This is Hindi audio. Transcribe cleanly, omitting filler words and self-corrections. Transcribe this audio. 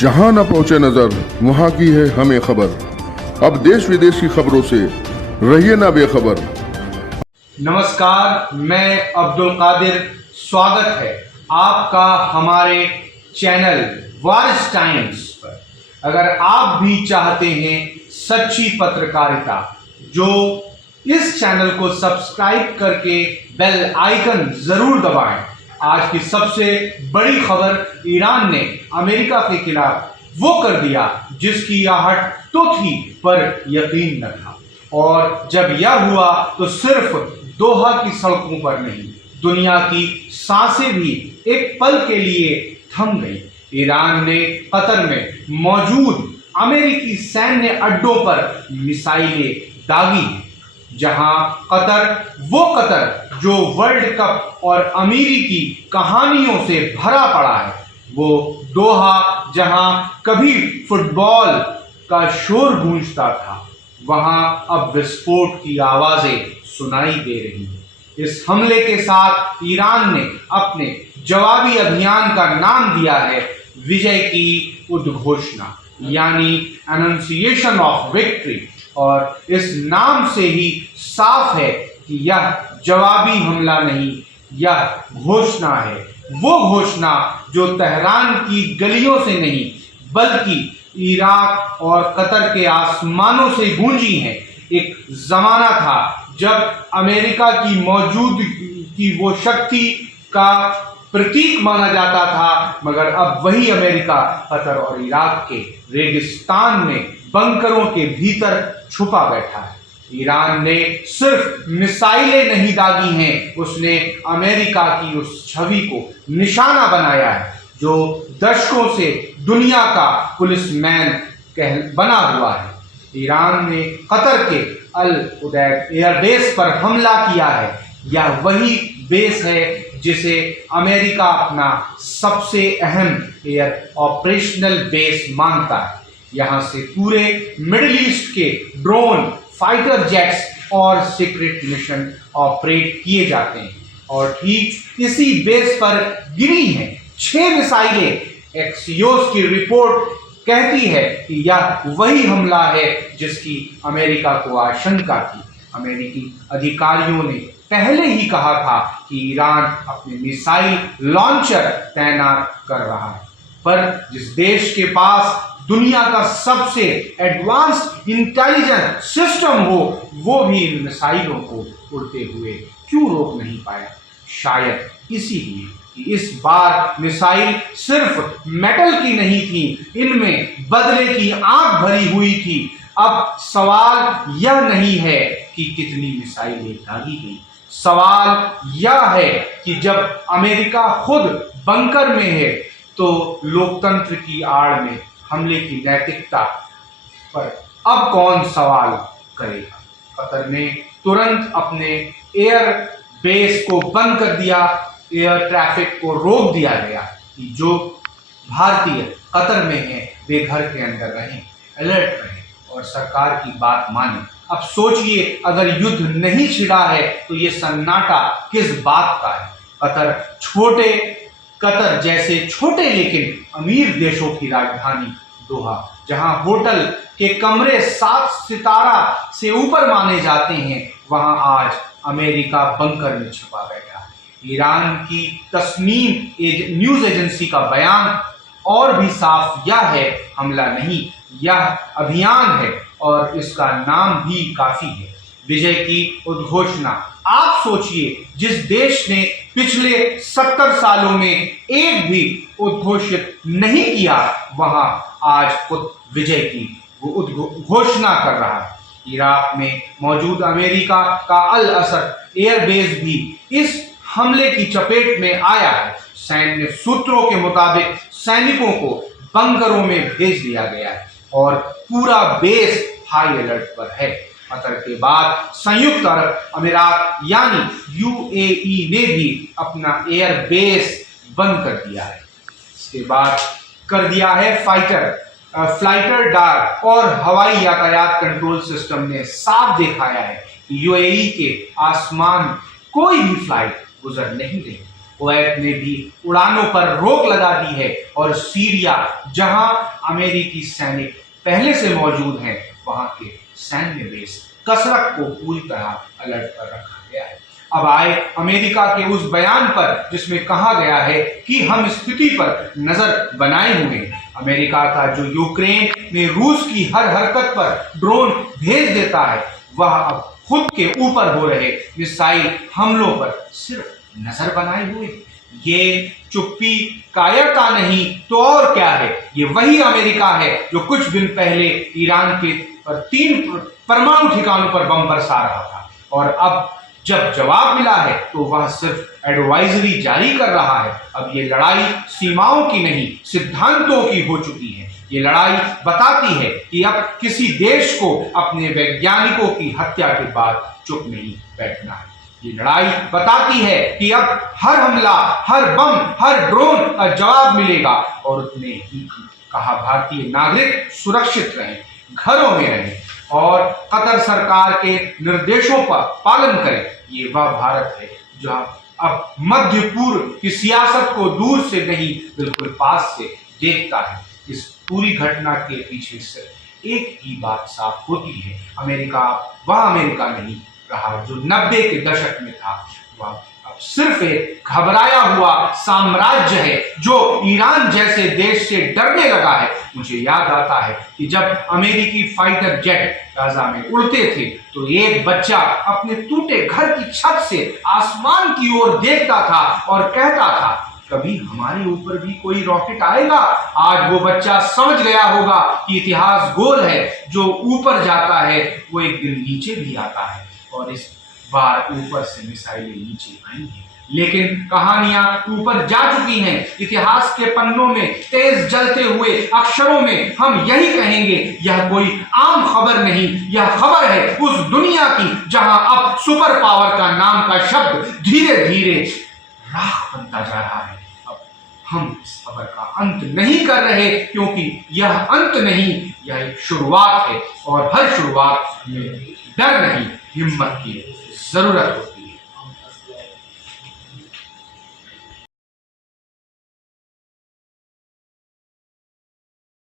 जहां न पहुंचे नजर वहां की है हमें खबर। अब देश विदेश की खबरों से रहिए ना बेखबर। नमस्कार, मैं अब्दुल कादिर। स्वागत है आपका हमारे चैनल वारिस टाइम्स पर। अगर आप भी चाहते हैं सच्ची पत्रकारिता, जो इस चैनल को सब्सक्राइब करके बेल आइकन जरूर दबाएं। आज की सबसे बड़ी खबर, ईरान ने अमेरिका के खिलाफ वो कर दिया जिसकी आहट तो थी पर यकीन न था। और जब यह हुआ तो सिर्फ दोहा की सड़कों पर नहीं, दुनिया की सांसें भी एक पल के लिए थम गई। ईरान ने कतर में मौजूद अमेरिकी सैन्य अड्डों पर मिसाइलें दागी हैं। जहां कतर जो वर्ल्ड कप और अमीरी की कहानियों से भरा पड़ा है, वो दोहा जहां कभी फुटबॉल का शोर गूंजता था, वहां अब विस्फोट की आवाजें सुनाई दे रही हैं। इस हमले के साथ ईरान ने अपने जवाबी अभियान का नाम दिया है विजय की उद्घोषणा, यानी अनाउंसिएशन ऑफ विक्ट्री। और इस नाम से ही साफ है कि यह जवाबी हमला नहीं, यह घोषणा है। वो घोषणा जो तेहरान की गलियों से नहीं बल्कि इराक और कतर के आसमानों से गूंजी है। एक जमाना था जब अमेरिका की मौजूदगी वो शक्ति का प्रतीक माना जाता था, मगर अब वही अमेरिका कतर और इराक के रेगिस्तान में बंकरों के भीतर छुपा बैठा है। ईरान ने सिर्फ मिसाइलें नहीं दागी हैं, उसने अमेरिका की उस छवि को निशाना बनाया है जो दशकों से दुनिया का पुलिसमैन बना हुआ है। ईरान ने कतर के अल उदैद एयरबेस पर हमला किया है। यह वही बेस है जिसे अमेरिका अपना सबसे अहम एयर ऑपरेशनल बेस मानता है। यहां से पूरे मिडिल ईस्ट के ड्रोन, फाइटर जेट्स और सीक्रेट मिशन ऑपरेट किए जाते हैं। और ठीक इसी बेस पर गिरी हैं 6 मिसाइलें। एक्सियोस की रिपोर्ट कहती है कि यह वही हमला है जिसकी अमेरिका को आशंका थी। अमेरिकी अधिकारियों ने पहले ही कहा था कि ईरान अपने मिसाइल लॉन्चर तैनात कर रहा है, पर जिस देश के पास दुनिया का सबसे एडवांस्ड इंटेलिजेंस सिस्टम हो, वो भी इन मिसाइलों को उड़ते हुए क्यों रोक नहीं पाया? शायद इसीलिए कि इस बार मिसाइल सिर्फ मेटल की नहीं थी, इनमें बदले की आंख भरी हुई थी। अब सवाल यह नहीं है कि कितनी मिसाइलें दागी गई, सवाल यह है कि जब अमेरिका खुद बंकर में है तो लोकतंत्र की आड़ में हमले की नैतिकता पर अब कौन सवाल करेगा? कतर ने तुरंत अपने एयर बेस को बंद कर दिया, एयर ट्रैफिक को रोक दिया गया कि जो भारतीय कतर में हैं वे घर के अंदर रहें, अलर्ट रहें और सरकार की बात माने। अब सोचिए, अगर युद्ध नहीं छिड़ा है तो ये सन्नाटा किस बात का है? कतर जैसे छोटे लेकिन अमीर देशों की राजधानी दोहा, जहां होटल के कमरे 7 सितारा से ऊपर माने जाते हैं, वहां आज अमेरिका बंकर में छिपा बैठा है। ईरान की तस्नीम न्यूज एजेंसी का बयान और भी साफ, यह है हमला नहीं, यह अभियान है और इसका नाम भी काफी है, विजय की उद्घोषणा। आप सोचिए, जिस देश ने पिछले 70 सालों में एक भी उद्घोषित नहीं किया, वहां आज खुद विजय की घोषणा कर रहा है। इराक में मौजूद अमेरिका का अल असद एयरबेस भी इस हमले की चपेट में आया है। सैन्य सूत्रों के मुताबिक सैनिकों को बंकरों में भेज दिया गया है और पूरा बेस हाई अलर्ट पर है। कतर के बाद संयुक्त अरब अमीरात यानी यूएई ने भी अपना एयर बेस बंद कर दिया है। इसके बाद कर दिया है फ्लाइटर डार और हवाई यातायात कंट्रोल सिस्टम ने साफ दिखाया है कि यूएई के आसमान कोई भी फ्लाइट गुजर नहीं देगी। कुवैत ने भी उड़ानों पर रोक लगा दी है और सीरिया, जहां अमेरिकी सैनिक पहले से मौजूद हैं, वहां के सैन्य बेस कसरत को पूरी तरह अलर्ट पर रखा गया है। अब आए अमेरिका के उस बयान पर जिसमें कहा गया है कि हम स्थिति पर नजर बनाए हुए हैं। अमेरिका का जो यूक्रेन में रूस की हर हरकत पर ड्रोन भेज देता है, वह अब खुद के ऊपर हो रहे मिसाइल हमलों पर सिर्फ नजर बनाए हुए। ये चुप्पी कायरता नहीं तो और क्या है। ये वही अमेरिका है जो कुछ दिन पहले ईरान के 3 परमाणु ठिकानों पर बम बरसा रहा था, और अब जब जवाब मिला है तो वह सिर्फ एडवाइजरी जारी कर रहा है। अब ये लड़ाई सीमाओं की नहीं, सिद्धांतों की हो चुकी है। ये लड़ाई बताती है कि अब किसी देश को अपने वैज्ञानिकों की हत्या के बाद चुप नहीं बैठना है। ये लड़ाई बताती है कि अब हर हमला, हर बम, हर ड्रोन का जवाब मिलेगा, और उसने ही कहा भारतीय नागरिक सुरक्षित रहें, घरों में रहें और कतर सरकार के निर्देशों पर पालन करें। ये वह भारत है जहां अब मध्य पूर्व की सियासत को दूर से नहीं बिल्कुल पास से देखता है। इस पूरी घटना के पीछे सिर्फ एक ही बात साफ होती है, अमेरिका वह अमेरिका नहीं रहा जो 90 के दशक में था। वह अब सिर्फ एक घबराया हुआ साम्राज्य है जो ईरान जैसे देश से डरने लगा है। मुझे याद आता है कि जब अमेरिकी फाइटर जेट गाजा में उड़ते थे तो एक बच्चा अपने टूटे घर की छत से आसमान की ओर देखता था और कहता था, कभी हमारे ऊपर भी कोई रॉकेट आएगा। आज वो बच्चा समझ गया होगा कि इतिहास गोल है, जो ऊपर जाता है वो एक दिन नीचे भी आता है, और इस बार ऊपर से मिसाइलें नीचे आई हैं। लेकिन कहानियां ऊपर जा चुकी हैं। इतिहास के पन्नों में तेज जलते हुए अक्षरों में हम यही कहेंगे, यह कोई आम खबर नहीं, यह खबर है उस दुनिया की जहां अब सुपर पावर का नाम का शब्द धीरे धीरे राख बनता जा रहा है। अब हम इस खबर का अंत नहीं कर रहे, क्योंकि यह अंत नहीं, यह एक शुरुआत है, और हर शुरुआत में डर नहीं, हिम्मत की जरूरत होती है।